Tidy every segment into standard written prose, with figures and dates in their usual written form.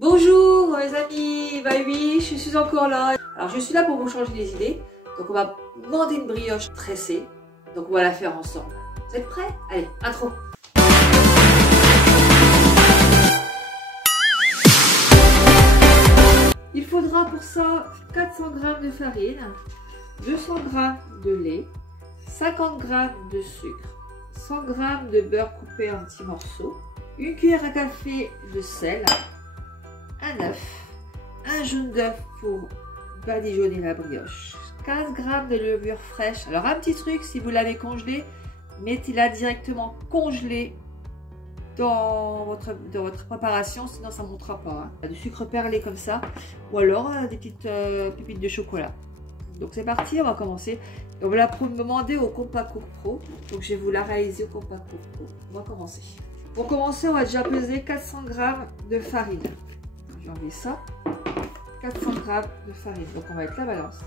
Bonjour les amis, bah oui, je suis encore là. Alors je suis là pour vous changer les idées. Donc on va demander une brioche tressée. Donc on va la faire ensemble. Vous êtes prêts? Allez, intro. Il faudra pour ça 400 g de farine, 200 g de lait, 50 g de sucre, 100 g de beurre coupé en petits morceaux, une cuillère à café de sel, un œuf, un jaune d'œuf pour badigeonner la brioche, 15 g de levure fraîche. Alors un petit truc, si vous l'avez congelé, mettez-la directement congelée dans votre préparation, sinon ça ne montera pas. Du sucre perlé comme ça, ou alors des petites pépites de chocolat. Donc c'est parti, on va commencer. On va la demander au Compact Cook Pro. Donc je vais vous la réaliser au Compact Cook Pro. On va commencer. Pour commencer, on va déjà peser 400 g de farine. Je vais enlever ça. 400 g de farine. Donc on va mettre la balance.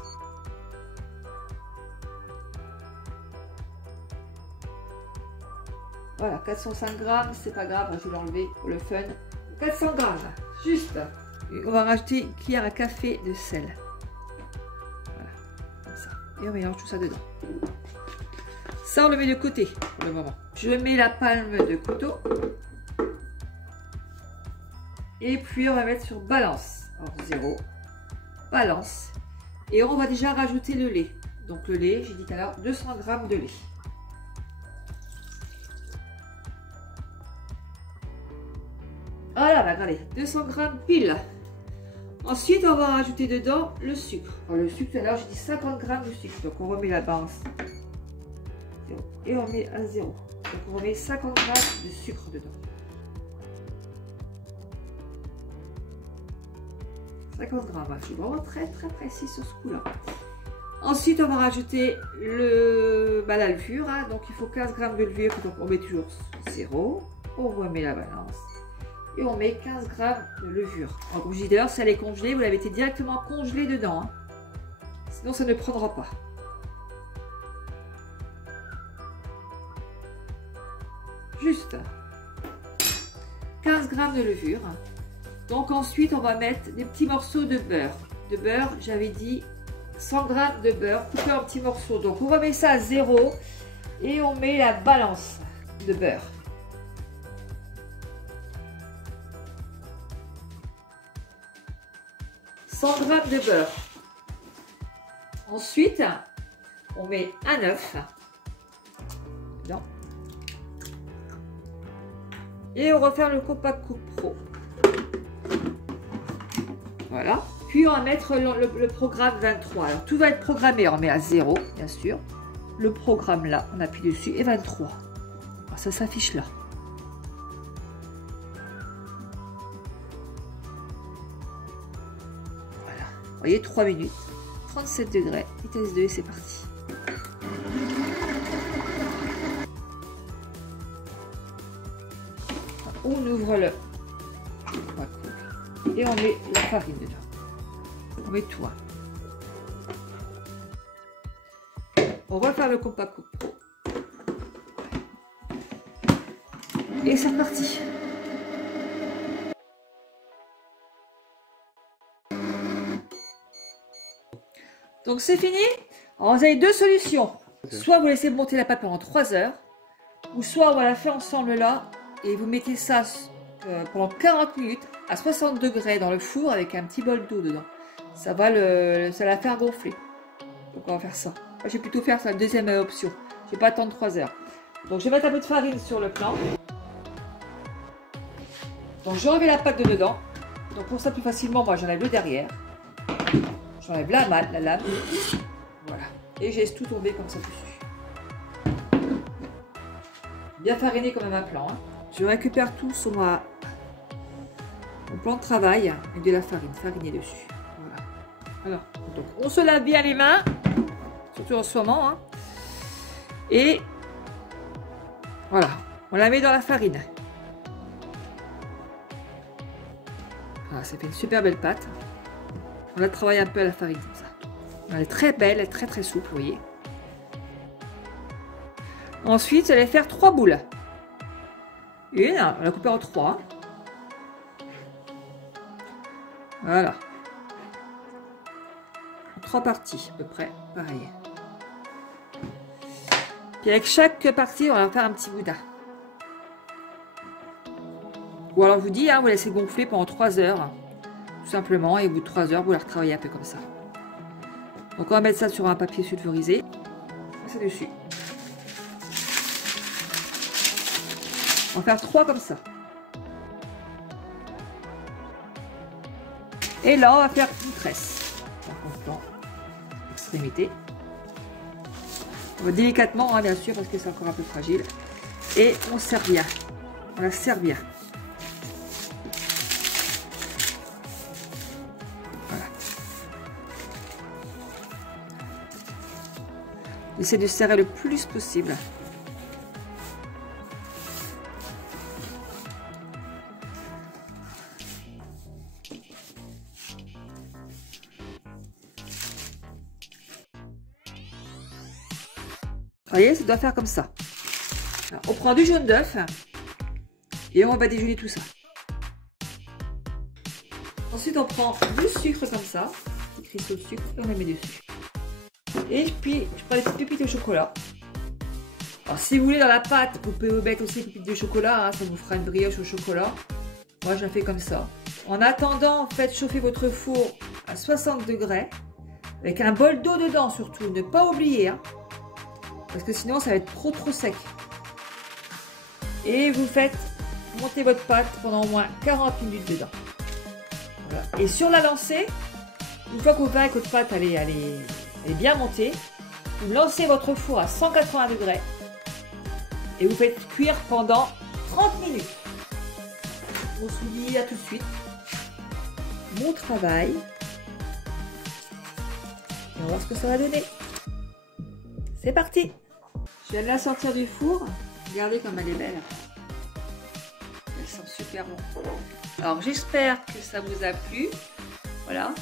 Voilà, 405 g, c'est pas grave, je vais l'enlever pour le fun. 400 g, juste. Et on va rajouter une cuillère à café de sel. Voilà, comme ça. Et on mélange tout ça dedans. Ça, on le met de côté pour le moment. Je mets la palme de couteau. Et puis, on va mettre sur balance. Alors, 0, balance. Et on va déjà rajouter le lait. Donc, le lait, j'ai dit tout à l'heure, 200 g de lait. Voilà, regardez, 200 g pile. Ensuite, on va rajouter dedans le sucre. Alors, le sucre, tout à l'heure, j'ai dit 50 g de sucre. Donc, on remet la balance. Et on met à 0. Donc, on remet 50 g de sucre dedans. 50 g, je suis vraiment très précis sur ce coup-là. Ensuite, on va rajouter la levure. Hein. Donc, il faut 15 g de levure. Donc, on met toujours 0. On remet la balance. Et on met 15 g de levure. Alors, comme je disais d'ailleurs, si elle est congelée, vous la mettez directement congelée dedans. Hein. Sinon, ça ne prendra pas. Juste 15 g de levure. Donc ensuite, on va mettre des petits morceaux de beurre. De beurre, j'avais dit 100 g de beurre coupé en petits morceaux. Donc on va mettre ça à 0 et on met la balance de beurre. « 100 g de beurre. Ensuite, on met un œuf dedans. Et on va faire le Compact Cook Pro. Voilà. Puis on va mettre le programme 23. Alors tout va être programmé. On met à 0, bien sûr. Le programme là, on appuie dessus et 23. Alors, ça s'affiche là. Vous voyez, 3 minutes, 37 degrés, vitesse 2 et c'est parti. On ouvre le et on met la farine dedans. On met tout. On va faire le Compact Cook Pro. Et c'est parti. Donc c'est fini. Alors vous avez deux solutions. Soit vous laissez monter la pâte pendant 3 heures, ou soit on va la faire ensemble là, et vous mettez ça pendant 40 minutes à 60 degrés dans le four avec un petit bol d'eau dedans. Ça va la faire gonfler. Donc on va faire ça. Moi, je vais plutôt faire la deuxième option. Je ne vais pas attendre 3 heures. Donc je vais mettre un peu de farine sur le plan. Donc je remets la pâte de dedans. Donc pour ça plus facilement, moi j'enlève le derrière. J'enlève la lame. Voilà. Et je laisse tout tomber comme ça dessus. Bien fariné comme un plan. Hein. Je récupère tout sur mon plan de travail avec de la farine farinée dessus. Voilà. Alors, donc on se lave bien les mains, surtout en ce moment. Hein. Et voilà, on la met dans la farine. Voilà, ça fait une super belle pâte. On la travaille un peu à la farine comme ça. Elle est très belle, elle est très souple, vous voyez. Ensuite, vous allez faire 3 boules. Une, on la coupe en 3. Voilà. 3 parties à peu près, pareil. Puis avec chaque partie, on va faire un petit boudin. Ou alors je vous dis, hein, vous laissez gonfler pendant 3 heures. Tout simplement, et au bout de 3 heures, vous la retravaillez un peu comme ça. Donc on va mettre ça sur un papier sulfurisé. C'est dessus. On va faire 3 comme ça. Et là, on va faire une tresse. Par extrémité. On va délicatement, hein, bien sûr, parce que c'est encore un peu fragile. Et on serre bien. On la serre bien. Voilà. Essayez de serrer le plus possible. Vous voyez, ça doit faire comme ça. Alors, on prend du jaune d'œuf et on va déjeuner tout ça. Ensuite, on prend du sucre comme ça, des cristaux de sucre, et on les met dessus. Et puis, je prends des petites pépites de chocolat. Alors, si vous voulez, dans la pâte, vous pouvez mettre aussi des pépites de chocolat, hein, ça vous fera une brioche au chocolat. Moi, je la fais comme ça. En attendant, faites chauffer votre four à 60 degrés, avec un bol d'eau dedans surtout, ne pas oublier, hein. Parce que sinon, ça va être trop sec. Et vous faites monter votre pâte pendant au moins 40 minutes dedans. Voilà. Et sur la lancée, une fois que vous verrez que votre pâte elle est bien montée, vous lancez votre four à 180 degrés et vous faites cuire pendant 30 minutes. On se dit à tout de suite. Mon travail. Et on va voir ce que ça va donner. C'est parti! Je viens de la sortir du four. Regardez comme elle est belle. Elle sent super bon. Alors j'espère que ça vous a plu. Voilà.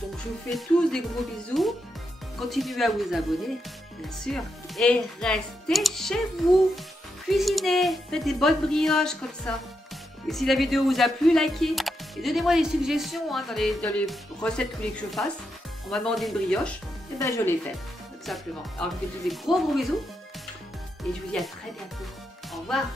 Donc je vous fais tous des gros bisous. Continuez à vous abonner, bien sûr. Et restez chez vous. Cuisinez. Faites des bonnes brioches comme ça. Et si la vidéo vous a plu, likez. Et donnez-moi des suggestions, hein, dans les recettes que vous voulez que je fasse. On m'a demandé une brioche. Et ben je l'ai faite. Tout simplement. Alors je vous fais tous des gros bisous. Et je vous dis à très bientôt. Au revoir.